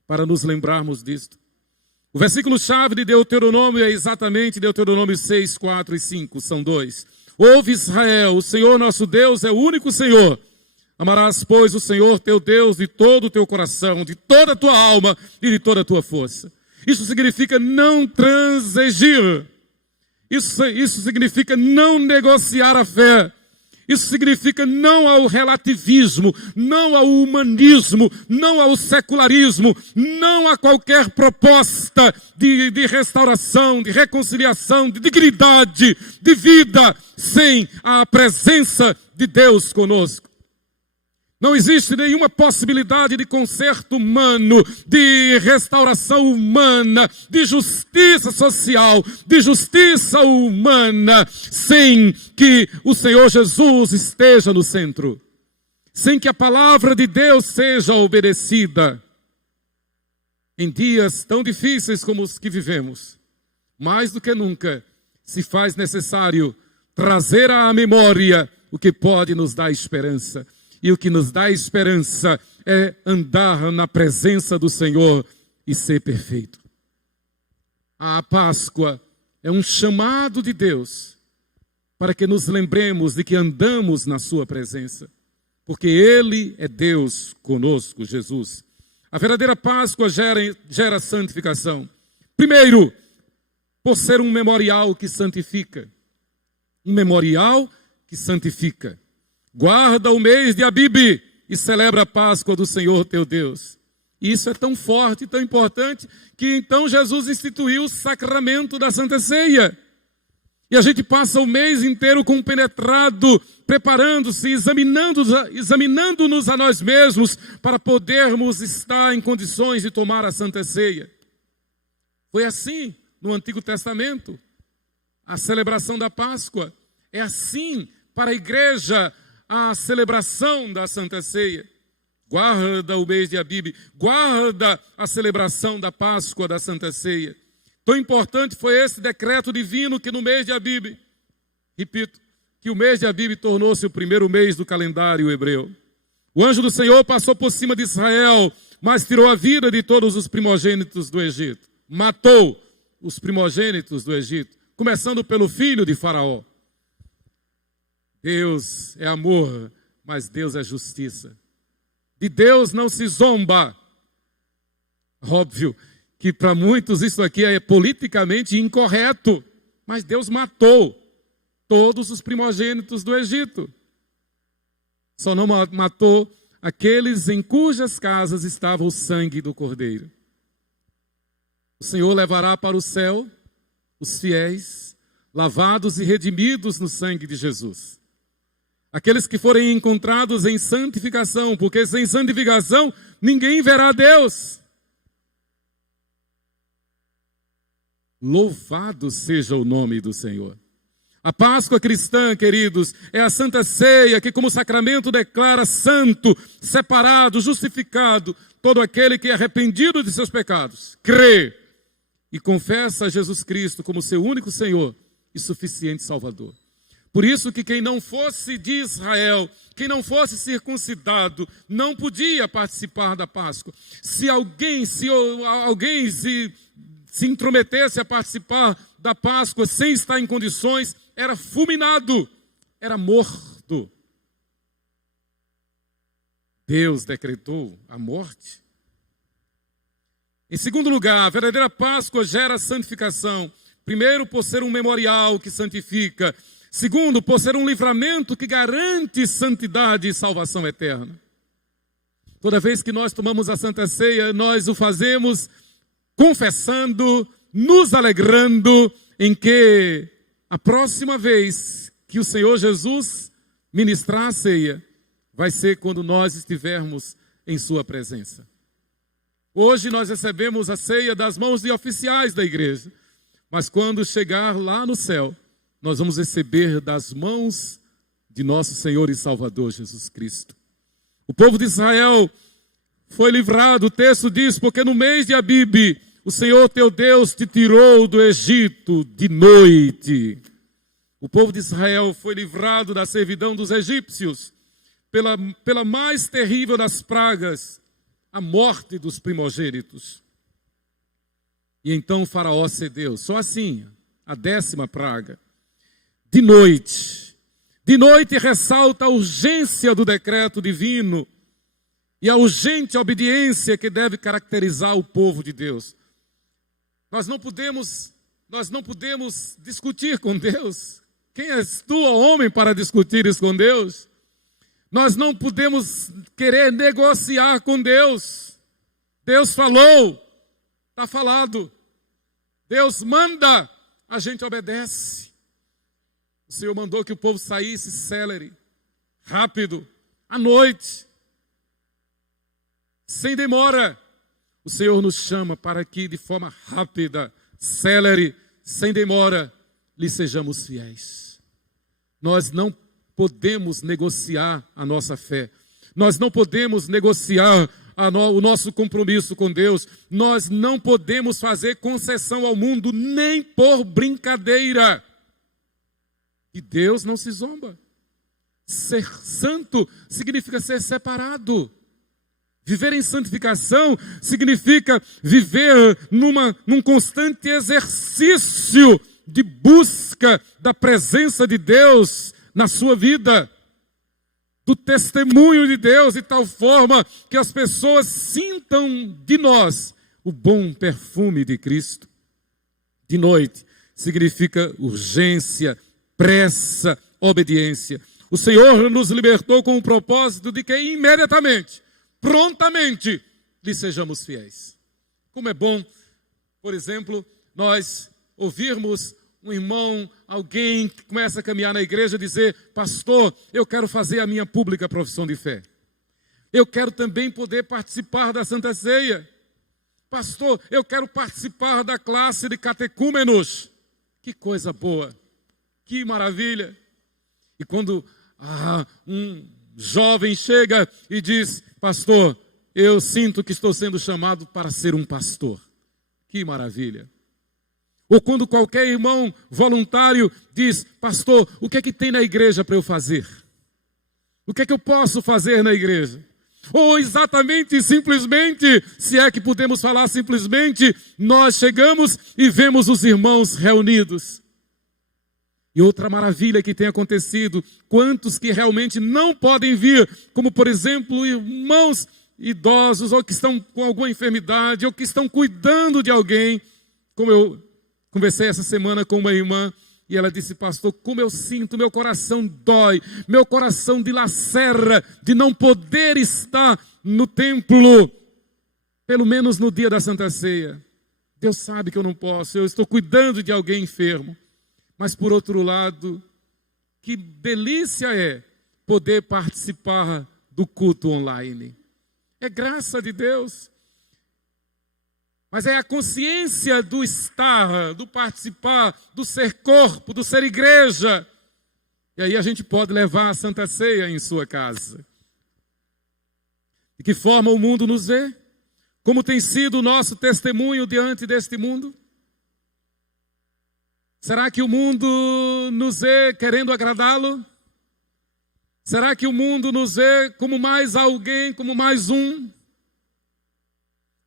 Para nos lembrarmos disto. O versículo-chave de Deuteronômio é exatamente Deuteronômio 6, 4 e 5, são dois. Ouve Israel, o Senhor nosso Deus é o único Senhor. Amarás, pois, o Senhor teu Deus de todo o teu coração, de toda a tua alma e de toda a tua força. Isso significa não transigir. Isso significa não negociar a fé. Isso significa não ao relativismo, não ao humanismo, não ao secularismo, não a qualquer proposta de restauração, de reconciliação, de dignidade, de vida, sem a presença de Deus conosco. Não existe nenhuma possibilidade de conserto humano, de restauração humana, de justiça social, de justiça humana, sem que o Senhor Jesus esteja no centro. Sem que a palavra de Deus seja obedecida. Em dias tão difíceis como os que vivemos, mais do que nunca, se faz necessário trazer à memória o que pode nos dar esperança. E o que nos dá esperança é andar na presença do Senhor e ser perfeito. A Páscoa é um chamado de Deus para que nos lembremos de que andamos na sua presença. Porque Ele é Deus conosco, Jesus. A verdadeira Páscoa gera santificação. Primeiro, por ser um memorial que santifica. Um memorial que santifica. Guarda o mês de Abibe e celebra a Páscoa do Senhor teu Deus. E isso é tão forte e tão importante que então Jesus instituiu o sacramento da Santa Ceia. E a gente passa o mês inteiro compenetrado, preparando-se, examinando-nos a nós mesmos para podermos estar em condições de tomar a Santa Ceia. Foi assim no Antigo Testamento. A celebração da Páscoa é assim para a igreja. A celebração da Santa Ceia. Guarda o mês de Abibe, guarda a celebração da Páscoa da Santa Ceia. Tão importante foi esse decreto divino que no mês de Abibe, repito, que o mês de Abibe tornou-se o primeiro mês do calendário hebreu. O anjo do Senhor passou por cima de Israel, mas tirou a vida de todos os primogênitos do Egito. Matou os primogênitos do Egito, começando pelo filho de Faraó. Deus é amor, mas Deus é justiça. De Deus não se zomba. Óbvio que para muitos isso aqui é politicamente incorreto, mas Deus matou todos os primogênitos do Egito. Só não matou aqueles em cujas casas estava o sangue do Cordeiro. O Senhor levará para o céu os fiéis, lavados e redimidos no sangue de Jesus. Aqueles que forem encontrados em santificação, porque sem santificação ninguém verá Deus. Louvado seja o nome do Senhor. A Páscoa cristã, queridos, é a Santa Ceia que como sacramento declara santo, separado, justificado, todo aquele que é arrependido de seus pecados, crê e confessa a Jesus Cristo como seu único Senhor e suficiente Salvador. Por isso que quem não fosse de Israel, quem não fosse circuncidado, não podia participar da Páscoa. Se alguém se intrometesse a participar da Páscoa sem estar em condições, era fulminado, era morto. Deus decretou a morte. Em segundo lugar, a verdadeira Páscoa gera santificação. Primeiro, por ser um memorial que santifica. Segundo, por ser um livramento que garante santidade e salvação eterna. Toda vez que nós tomamos a Santa Ceia, nós o fazemos confessando, nos alegrando em que a próxima vez que o Senhor Jesus ministrar a ceia, vai ser quando nós estivermos em sua presença. Hoje nós recebemos a ceia das mãos de oficiais da igreja, mas quando chegar lá no céu, nós vamos receber das mãos de nosso Senhor e Salvador Jesus Cristo. O povo de Israel foi livrado, o texto diz, porque no mês de Abibe, o Senhor teu Deus te tirou do Egito de noite. O povo de Israel foi livrado da servidão dos egípcios, pela mais terrível das pragas, a morte dos primogênitos. E então o faraó cedeu, só assim, a 10ª praga. De noite ressalta a urgência do decreto divino e a urgente obediência que deve caracterizar o povo de Deus. Nós não podemos discutir com Deus. Quem és tu, ó homem, para discutir isso com Deus? Nós não podemos querer negociar com Deus. Deus falou, está falado. Deus manda, a gente obedece. O Senhor mandou que o povo saísse célere, rápido, à noite, sem demora. O Senhor nos chama para que de forma rápida, célere, sem demora, lhe sejamos fiéis. Nós não podemos negociar a nossa fé. Nós não podemos negociar o nosso compromisso com Deus. Nós não podemos fazer concessão ao mundo, nem por brincadeira. E Deus não se zomba. Ser santo significa ser separado. Viver em santificação significa viver num constante exercício de busca da presença de Deus na sua vida, do testemunho de Deus, de tal forma que as pessoas sintam de nós o bom perfume de Cristo. De noite significa urgência, pressa, obediência. O Senhor nos libertou com o propósito de que imediatamente, prontamente, lhe sejamos fiéis. Como é bom, por exemplo, nós ouvirmos um irmão, alguém que começa a caminhar na igreja, dizer: pastor, eu quero fazer a minha pública profissão de fé. Eu quero também poder participar da Santa Ceia. Pastor, eu quero participar da classe de catecúmenos. Que coisa boa, que maravilha. E quando um jovem chega e diz: pastor, eu sinto que estou sendo chamado para ser um pastor. Que maravilha. Ou quando qualquer irmão voluntário diz: pastor, o que é que tem na igreja para eu fazer? O que é que eu posso fazer na igreja? Ou exatamente, simplesmente, se é que podemos falar simplesmente, nós chegamos e vemos os irmãos reunidos. E outra maravilha que tem acontecido, quantos que realmente não podem vir, como por exemplo, irmãos idosos, ou que estão com alguma enfermidade, ou que estão cuidando de alguém, como eu conversei essa semana com uma irmã, e ela disse: pastor, como eu sinto, meu coração dói, meu coração dilacera de não poder estar no templo, pelo menos no dia da Santa Ceia. Deus sabe que eu não posso, eu estou cuidando de alguém enfermo. Mas por outro lado, que delícia é poder participar do culto online. É graça de Deus. Mas é a consciência do estar, do participar, do ser corpo, do ser igreja. E aí a gente pode levar a Santa Ceia em sua casa. De que forma o mundo nos vê? Como tem sido o nosso testemunho diante deste mundo? Será que o mundo nos vê querendo agradá-lo? Será que o mundo nos vê como mais alguém, como mais um?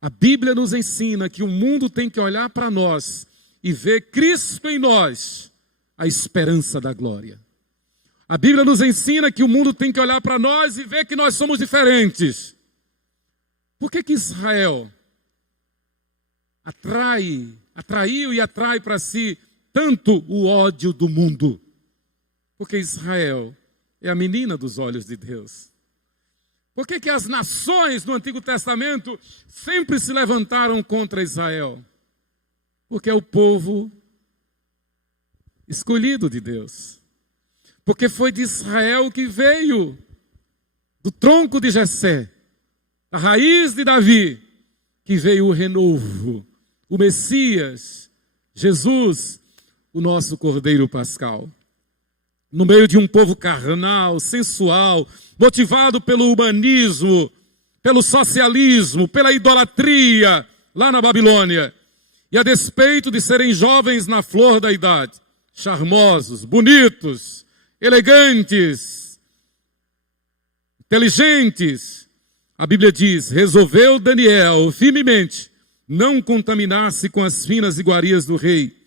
A Bíblia nos ensina que o mundo tem que olhar para nós e ver Cristo em nós, a esperança da glória. A Bíblia nos ensina que o mundo tem que olhar para nós e ver que nós somos diferentes. Por que Israel atraiu e atrai para si tanto o ódio do mundo? Porque Israel é a menina dos olhos de Deus. Por que as nações no Antigo Testamento sempre se levantaram contra Israel? Porque é o povo escolhido de Deus. Porque foi de Israel que veio, do tronco de Jessé, da raiz de Davi, que veio o renovo, o Messias, Jesus, o nosso Cordeiro Pascal. No meio de um povo carnal, sensual, motivado pelo humanismo, pelo socialismo, pela idolatria, lá na Babilônia. E a despeito de serem jovens na flor da idade, charmosos, bonitos, elegantes, inteligentes, a Bíblia diz, resolveu Daniel firmemente não contaminar-se com as finas iguarias do rei,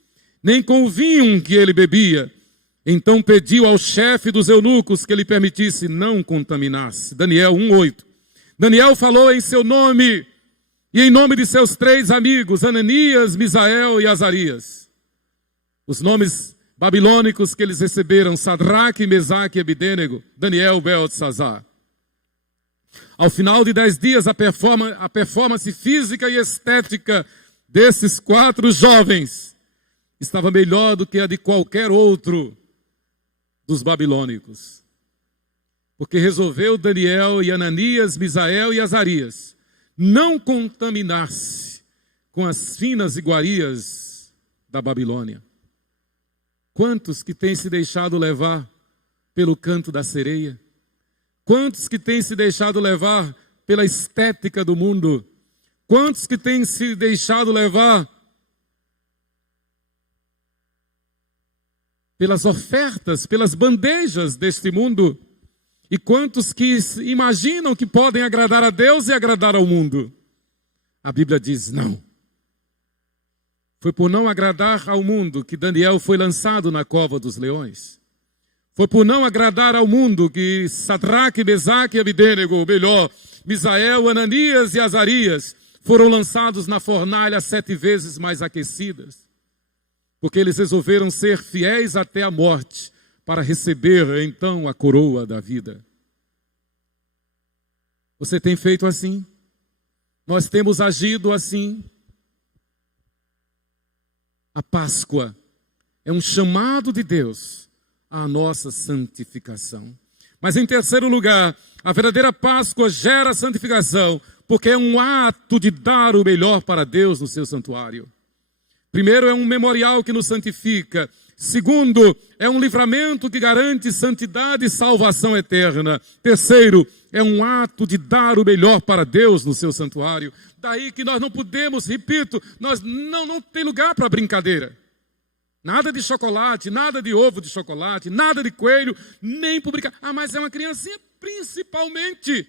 nem com o vinho que ele bebia. Então pediu ao chefe dos eunucos que lhe permitisse não contaminar-se. Daniel 1:8. Daniel falou em seu nome e em nome de seus 3 amigos, Ananias, Misael e Azarias. Os nomes babilônicos que eles receberam, Sadraque, Mesaque e Abidênego, Daniel, Beltesazar. Ao final de 10 dias, a performance física e estética desses 4 jovens estava melhor do que a de qualquer outro dos babilônicos. Porque resolveu Daniel e Ananias, Misael e Azarias não contaminar-se com as finas iguarias da Babilônia. Quantos que têm se deixado levar pelo canto da sereia? Quantos que têm se deixado levar pela estética do mundo? Quantos que têm se deixado levar pelas ofertas, pelas bandejas deste mundo? E quantos que imaginam que podem agradar a Deus e agradar ao mundo? A Bíblia diz não. Foi por não agradar ao mundo que Daniel foi lançado na cova dos leões. Foi por não agradar ao mundo que Sadraque, Mesaque e Abidênego, ou melhor, Misael, Ananias e Azarias, foram lançados na fornalha 7 vezes mais aquecidas. Porque eles resolveram ser fiéis até a morte, para receber então a coroa da vida. Você tem feito assim? Nós temos agido assim? A Páscoa é um chamado de Deus à nossa santificação. Mas em terceiro lugar, a verdadeira Páscoa gera santificação, porque é um ato de dar o melhor para Deus no seu santuário. Primeiro, é um memorial que nos santifica. Segundo, é um livramento que garante santidade e salvação eterna. Terceiro, é um ato de dar o melhor para Deus no seu santuário. Daí que nós não podemos, repito, nós não tem lugar para brincadeira. Nada de chocolate, nada de ovo de chocolate, nada de coelho, nem publicar. Mas é uma criancinha, principalmente.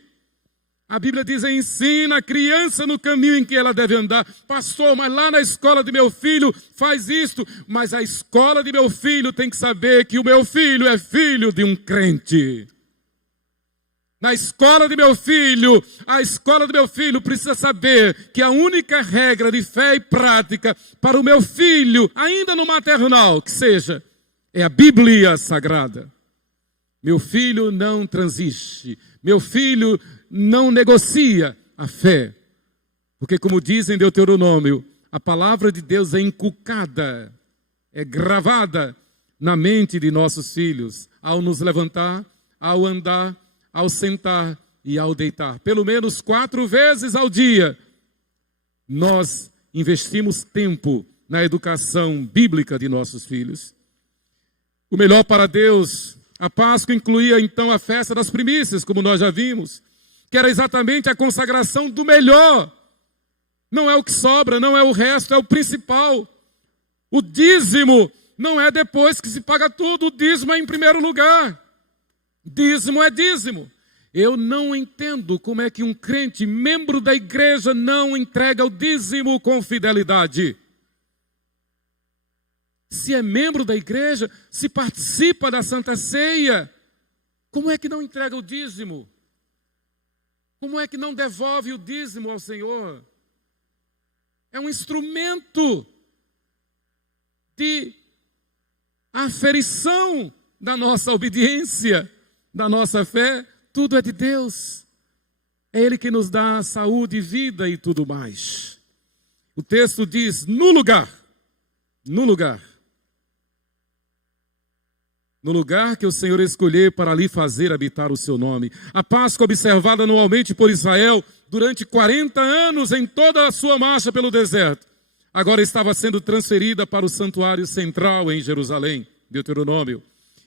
A Bíblia diz, ensina a criança no caminho em que ela deve andar. Pastor, mas lá na escola de meu filho faz isto. Mas a escola de meu filho tem que saber que o meu filho é filho de um crente. Na escola de meu filho, a escola do meu filho precisa saber que a única regra de fé e prática para o meu filho, ainda no maternal, que seja, é a Bíblia Sagrada. Meu filho não transige. Meu filho não negocia a fé. Porque como diz em Deuteronômio, a palavra de Deus é inculcada, é gravada na mente de nossos filhos, ao nos levantar, ao andar, ao sentar e ao deitar. Pelo menos 4 vezes ao dia, nós investimos tempo na educação bíblica de nossos filhos. O melhor para Deus, a Páscoa incluía então a festa das primícias, como nós já vimos, que era exatamente a consagração do melhor. Não é o que sobra, não é o resto, é o principal. O dízimo não é depois que se paga tudo, o dízimo é em primeiro lugar. Dízimo é dízimo. Eu não entendo como é que um crente, membro da igreja, não entrega o dízimo com fidelidade. Se é membro da igreja, se participa da Santa Ceia, como é que não entrega o dízimo? Como é que não devolve o dízimo ao Senhor? É um instrumento de aferição da nossa obediência, da nossa fé. Tudo é de Deus. É Ele que nos dá saúde, vida e tudo mais. O texto diz, no lugar que o Senhor escolher para ali fazer habitar o seu nome. A Páscoa observada anualmente por Israel durante 40 anos em toda a sua marcha pelo deserto, agora estava sendo transferida para o santuário central em Jerusalém, Deuteronômio.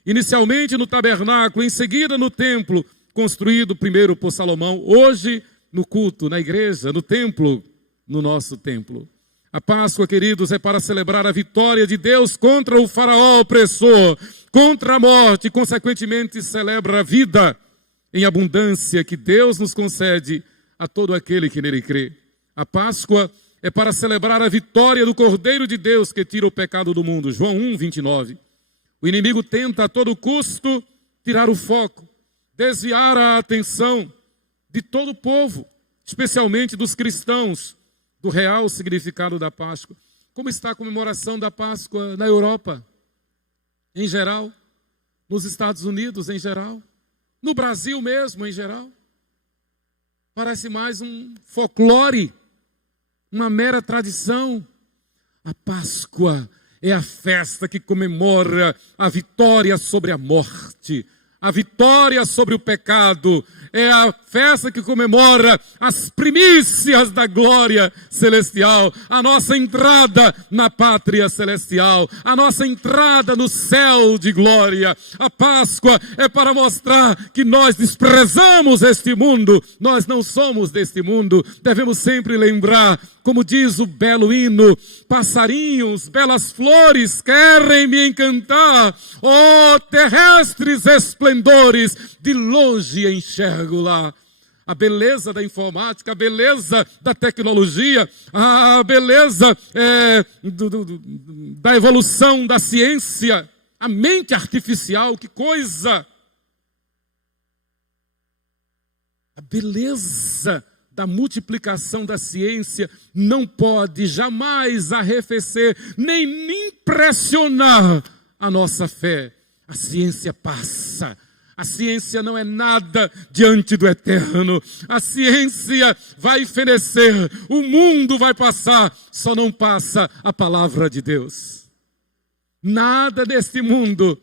Inicialmente no tabernáculo, em seguida no templo, construído primeiro por Salomão, hoje no culto, na igreja, no templo, no nosso templo. A Páscoa, queridos, é para celebrar a vitória de Deus contra o faraó opressor, contra a morte, e consequentemente celebra a vida em abundância que Deus nos concede a todo aquele que nele crê. A Páscoa é para celebrar a vitória do Cordeiro de Deus que tira o pecado do mundo. João 1, 29. O inimigo tenta a todo custo tirar o foco, desviar a atenção de todo o povo, especialmente dos cristãos, do real significado da Páscoa. Como está a comemoração da Páscoa na Europa, em geral, nos Estados Unidos, em geral, no Brasil mesmo, em geral? Parece mais um folclore, uma mera tradição. A Páscoa é a festa que comemora a vitória sobre a morte, a vitória sobre o pecado. É a festa que comemora as primícias da glória celestial, a nossa entrada na pátria celestial, a nossa entrada no céu de glória. A Páscoa é para mostrar que nós desprezamos este mundo, nós não somos deste mundo. Devemos sempre lembrar, como diz o belo hino, passarinhos, belas flores querem me encantar, ó terrestres esplendores, de longe enxergo lá. A beleza da informática, a beleza da tecnologia, a beleza da evolução da ciência, a mente artificial, que coisa! A beleza da multiplicação da ciência não pode jamais arrefecer, nem impressionar a nossa fé. A ciência passa. A ciência não é nada diante do eterno. A ciência vai fenecer, o mundo vai passar, só não passa a palavra de Deus. Nada neste mundo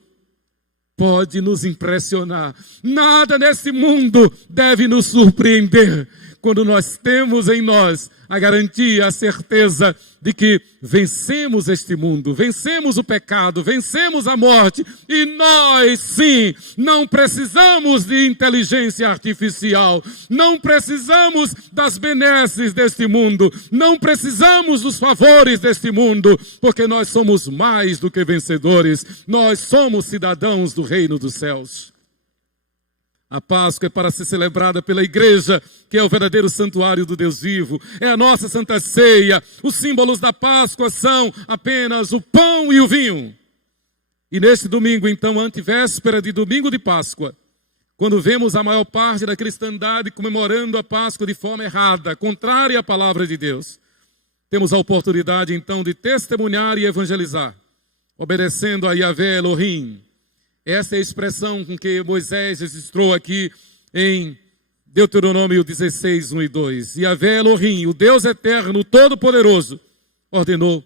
pode nos impressionar. Nada nesse mundo deve nos surpreender quando nós temos em nós a garantia, a certeza de que vencemos este mundo, vencemos o pecado, vencemos a morte, e nós sim, não precisamos de inteligência artificial, não precisamos das benesses deste mundo, não precisamos dos favores deste mundo, porque nós somos mais do que vencedores, nós somos cidadãos do reino dos céus. A Páscoa é para ser celebrada pela igreja, que é o verdadeiro santuário do Deus vivo. É a nossa Santa Ceia. Os símbolos da Páscoa são apenas o pão e o vinho. E neste domingo, então, antevéspera de domingo de Páscoa, quando vemos a maior parte da cristandade comemorando a Páscoa de forma errada, contrária à palavra de Deus, temos a oportunidade, então, de testemunhar e evangelizar, obedecendo a Yahvé Elohim. Essa é a expressão com que Moisés registrou aqui em Deuteronômio 16, 1 e 2. Yahvé Elohim, o Deus eterno, todo-poderoso, ordenou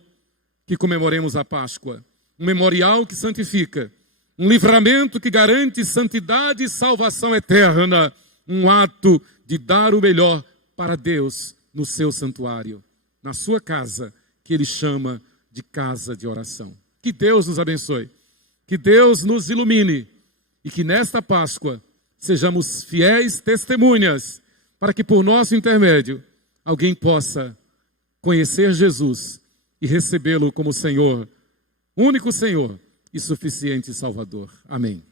que comemoremos a Páscoa. Um memorial que santifica, um livramento que garante santidade e salvação eterna. Um ato de dar o melhor para Deus no seu santuário, na sua casa, que Ele chama de casa de oração. Que Deus nos abençoe. Que Deus nos ilumine e que nesta Páscoa sejamos fiéis testemunhas para que por nosso intermédio alguém possa conhecer Jesus e recebê-lo como Senhor único Senhor e suficiente Salvador. Amém.